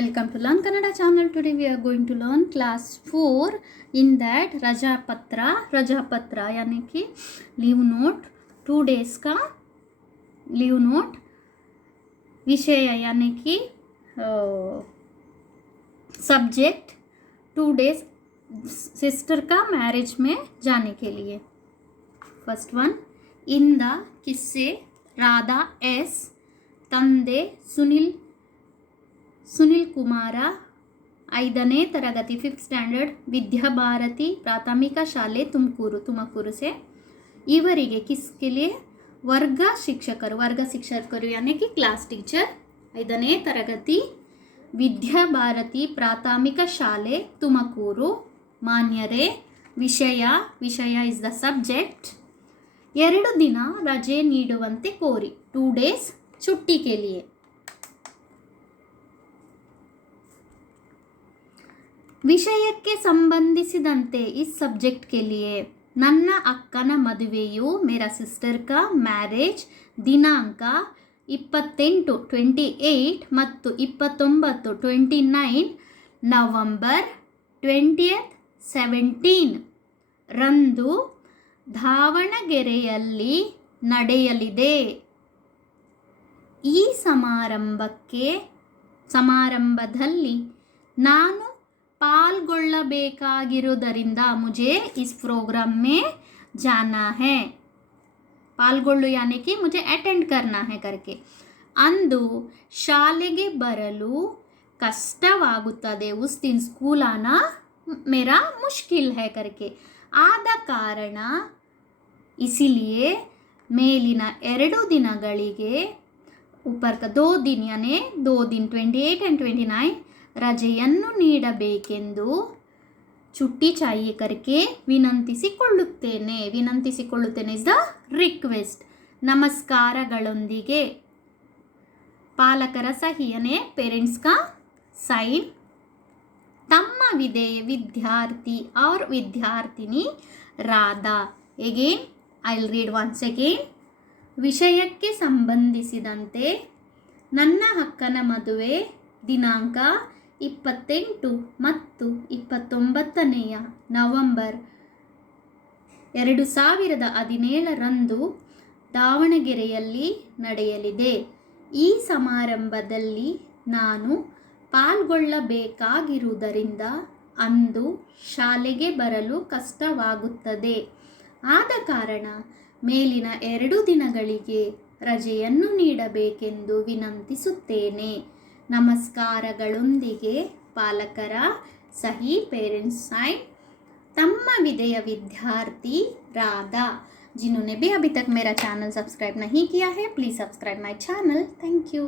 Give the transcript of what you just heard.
Welcome to Learn Kannada channel. Today we are going to learn class 4. In that रजापत्र यानी कि leave note 2 days का leave note, विषय यानी कि subject 2 days sister का marriage में जाने के लिए. फर्स्ट वन, इंद किस्से राधा एस, ತಂದೆ ಸುನಿಲ್ ಕುಮಾರ 5ನೇ ತರಗತಿ 5th ಸ್ಟ್ಯಾಂಡರ್ಡ್ ವಿದ್ಯಾಭಾರತಿ ಪ್ರಾಥಮಿಕ ಶಾಲೆ ತುಮಕೂರು से. ಇವರಿಗೆ किसके लिए ವರ್ಗ ಶಿಕ್ಷಕರು यानी कि क्लास टीचर 5ನೇ ತರಗತಿ ವಿದ್ಯಾಭಾರತಿ ಪ್ರಾಥಮಿಕ ಶಾಲೆ ತುಮಕೂರು ಮಾನ್ಯರೇ. ವಿಷಯ ಇಸ್ ದ सब्जेक्ट. 2 ದಿನ ರಜೆ ನೀಡುವಂತೆ ಕೋರಿ 2 days छुट्टी के लिए. ವಿಷಯಕ್ಕೆ ಸಂಬಂಧಿಸಿದಂತೆ इस सब्जेक्ट के लिए ನನ್ನ ಅಕ್ಕನ ಮದುವೆಯು मेरा सिस्टर का मैरिज ದಿನಾಂಕ 28 ಮತ್ತು 29 ನವೆಂಬರ್ 2017 ರಂದು ದಾವಣಗೆರೆಯಲ್ಲಿ ನಡೆಯಲಿದೆ. ಈ ಸಮಾರಂಭದಲ್ಲಿ ನಾನು ಪಾಲ್ಗೊಳ್ಳಬೇಕಾಗಿರುವುದರಿಂದ मुझे इस प्रोग्राम में जाना है. ಪಾಲ್ಗೊಳ್ಳು यानी कि मुझे अटेंड करना है करके. अंದು ಶಾಲೆಗೆ ಬರಲು ಕಷ್ಟವಾಗುತ್ತದೆ. उस दिन स्कूल आना मेरा मुश्किल है करके. ಆದ ಕಾರಣ इसीलिए ಮೇಲಿನ 2 ದಿನಗಳಿಗೆ ऊपर का 2 दिन यानी 2 दिन 28 and 29 ರಜೆಯನ್ನು ನೀಡಬೇಕೆಂದು छुट्टी चाहिए करके ವಿನಂತಿಸಿಕೊಳ್ಳುತ್ತೇನೆ ಇಸ್ ದ ರಿಕ್ವೆಸ್ಟ್. ನಮಸ್ಕಾರಗಳೊಂದಿಗೆ ಪಾಲಕರ ಸಹಿ यानी पेरेंट्स का साइन. ತಮ್ಮ ವಿದ್ಯಾರ್ಥಿ और ವಿದ್ಯಾರ್ಥಿನಿ Radha. Again I will read once again. ವಿಷಯಕ್ಕೆ ಸಂಬಂಧಿಸಿದಂತೆ ನನ್ನ ಅಕ್ಕನ ಮದುವೆ ದಿನಾಂಕ 28 ಮತ್ತು 29 ನವೆಂಬರ್ 2017 ರಂದು ದಾವಣಗೆರೆಯಲ್ಲಿ ನಡೆಯಲಿದೆ. ಈ ಸಮಾರಂಭದಲ್ಲಿ ನಾನು ಪಾಲ್ಗೊಳ್ಳಬೇಕಾಗಿರುವುದರಿಂದ ಅಂದು ಶಾಲೆಗೆ ಬರಲು ಕಷ್ಟವಾಗುತ್ತದೆ. ಆದ ಕಾರಣ ಮೇಲಿನ 2 ದಿನಗಳಿಗೆ ರಜೆಯನ್ನು ನೀಡಬೇಕೆಂದು ವಿನಂತಿಸುತ್ತೇನೆ. ನಮಸ್ಕಾರಗಳೊಂದಿಗೆ ಪಾಲಕರ ಸಹಿ पेरेंट्स साइन. तಮ್ಮ विद्यार्थी राधा. जिन्होंने भी अभी तक मेरा चैनल सब्सक्राइब नहीं किया है please subscribe my channel. Thank you.